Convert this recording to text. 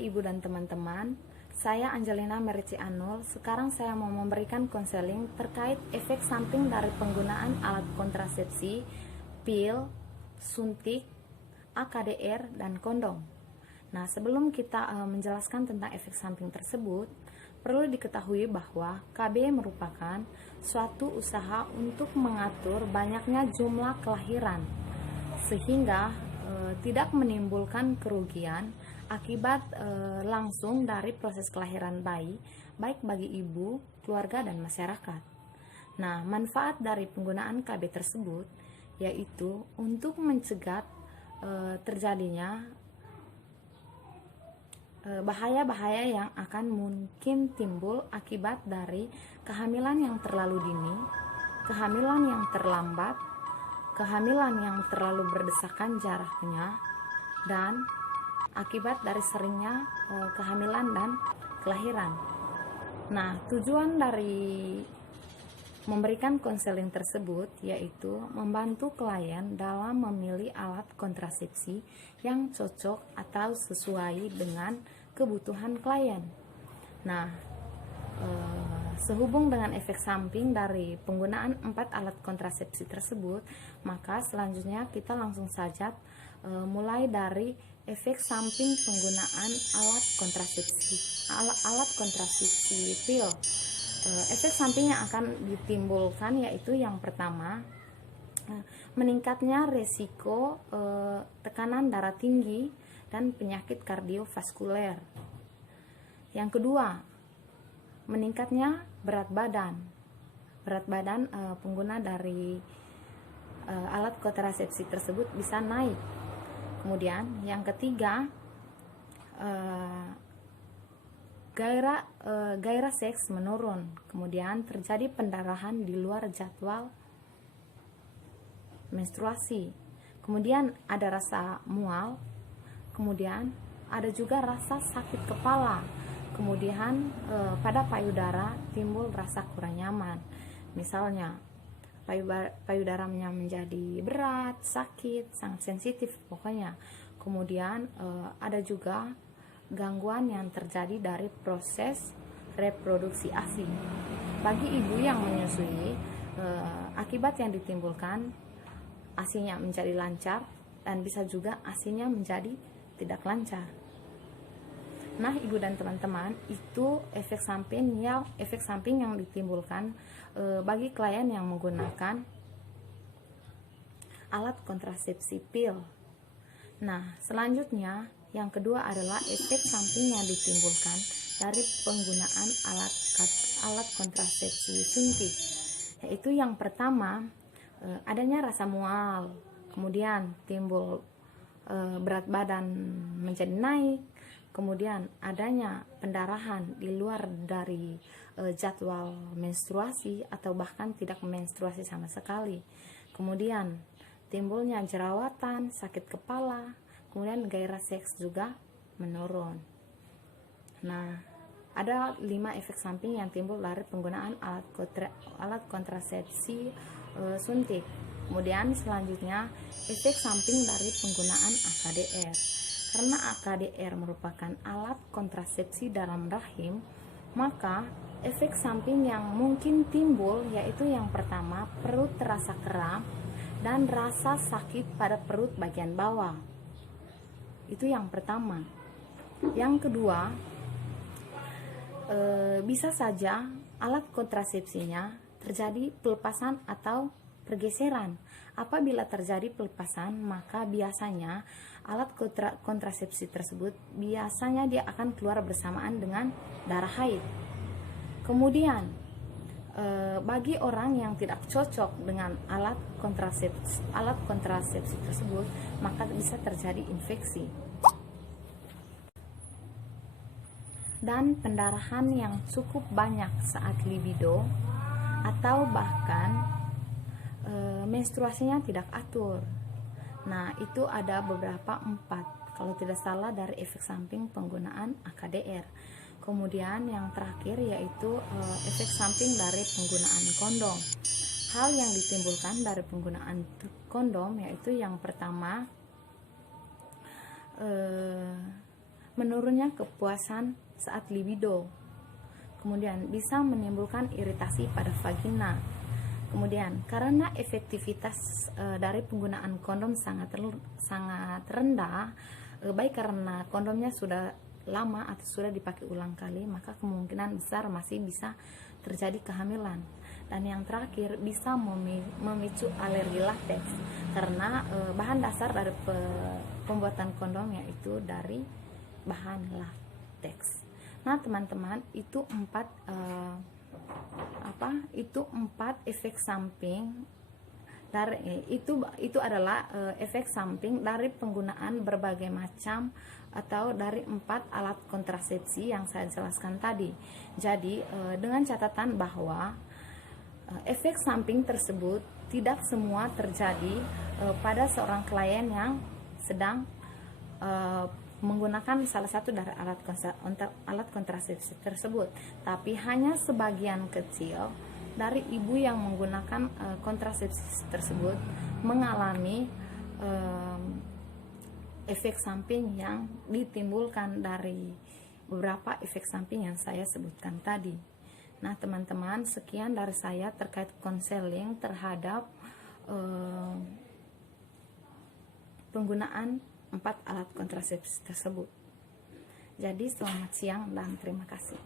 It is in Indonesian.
pagi Ibu dan teman-teman. Saya Angelina Merici Anul. Sekarang saya mau memberikan konseling terkait efek samping dari penggunaan alat kontrasepsi, pil, suntik, AKDR, dan kondom. Nah, sebelum kita menjelaskan tentang efek samping tersebut, perlu diketahui bahwa KB merupakan suatu usaha untuk mengatur banyaknya jumlah kelahiran, sehingga tidak menimbulkan kerugian akibat langsung dari proses kelahiran bayi, baik bagi ibu, keluarga, dan masyarakat. Nah, manfaat dari penggunaan KB tersebut yaitu untuk mencegah terjadinya bahaya-bahaya yang akan mungkin timbul akibat dari kehamilan yang terlalu dini, kehamilan yang terlambat, kehamilan yang terlalu berdesakan jaraknya, dan akibat dari seringnya kehamilan dan kelahiran. Nah, tujuan dari memberikan konseling tersebut yaitu membantu klien dalam memilih alat kontrasepsi yang cocok atau sesuai dengan kebutuhan klien. Nah, sehubung dengan efek samping dari penggunaan 4 alat kontrasepsi tersebut, maka selanjutnya kita langsung saja mulai dari efek samping penggunaan alat kontrasepsi pil. Efek samping yang akan ditimbulkan yaitu yang pertama, meningkatnya resiko tekanan darah tinggi dan penyakit kardiovaskuler. Yang kedua, meningkatnya berat badan. Berat badan pengguna dari alat kontrasepsi tersebut bisa naik. Kemudian yang ketiga, gairah seks menurun. Kemudian terjadi pendarahan di luar jadwal menstruasi. Kemudian ada rasa mual. Kemudian ada juga rasa sakit kepala. Kemudian pada payudara timbul rasa kurang nyaman. Misalnya payudaranya menjadi berat, sakit, sangat sensitif pokoknya. Kemudian ada juga gangguan yang terjadi dari proses reproduksi ASI. Bagi ibu yang menyusui, akibat yang ditimbulkan ASInya menjadi lancar dan bisa juga ASInya menjadi tidak lancar. Nah, ibu dan teman-teman, itu efek samping yang ditimbulkan bagi klien yang menggunakan alat kontrasepsi pil. Nah, selanjutnya yang kedua adalah efek samping yang ditimbulkan dari penggunaan alat kontrasepsi suntik. Yaitu yang pertama, adanya rasa mual, kemudian timbul berat badan menjadi naik, kemudian adanya pendarahan di luar dari jadwal menstruasi atau bahkan tidak menstruasi sama sekali. Kemudian timbulnya jerawatan, sakit kepala, kemudian gairah seks juga menurun. Nah, ada 5 efek samping yang timbul dari penggunaan alat kontrasepsi suntik. Kemudian selanjutnya efek samping dari penggunaan AKDR. Karena AKDR merupakan alat kontrasepsi dalam rahim, maka efek samping yang mungkin timbul yaitu yang pertama, perut terasa kram dan rasa sakit pada perut bagian bawah. Itu yang pertama. Yang kedua, bisa saja alat kontrasepsinya terjadi pelepasan atau pergeseran. Apabila terjadi pelepasan, maka biasanya alat kontrasepsi tersebut biasanya dia akan keluar bersamaan dengan darah haid. Kemudian bagi orang yang tidak cocok dengan alat kontrasepsi tersebut, maka bisa terjadi infeksi dan pendarahan yang cukup banyak saat libido, atau bahkan menstruasinya tidak atur. Nah, itu ada beberapa 4 kalau tidak salah dari efek samping penggunaan AKDR. Kemudian yang terakhir yaitu efek samping dari penggunaan kondom. Hal yang ditimbulkan dari penggunaan kondom yaitu yang pertama, menurunnya kepuasan saat libido. Kemudian bisa menimbulkan iritasi pada vagina. Kemudian karena efektivitas dari penggunaan kondom sangat rendah, baik karena kondomnya sudah lama atau sudah dipakai ulang kali, maka kemungkinan besar masih bisa terjadi kehamilan. Dan yang terakhir, bisa memicu alergi latex karena bahan dasar dari pembuatan kondom yaitu dari bahan latex. Nah teman-teman, itu empat efek samping dari itu adalah efek samping dari penggunaan berbagai macam atau dari 4 alat kontrasepsi yang saya jelaskan tadi. Jadi dengan catatan bahwa efek samping tersebut tidak semua terjadi pada seorang klien yang sedang menggunakan salah satu dari alat kontrasepsi tersebut, tapi hanya sebagian kecil dari ibu yang menggunakan kontrasepsi tersebut mengalami efek samping yang ditimbulkan dari beberapa efek samping yang saya sebutkan tadi. Nah teman-teman, sekian dari saya terkait konseling terhadap penggunaan 4 alat kontrasepsi tersebut. Jadi selamat siang dan terima kasih.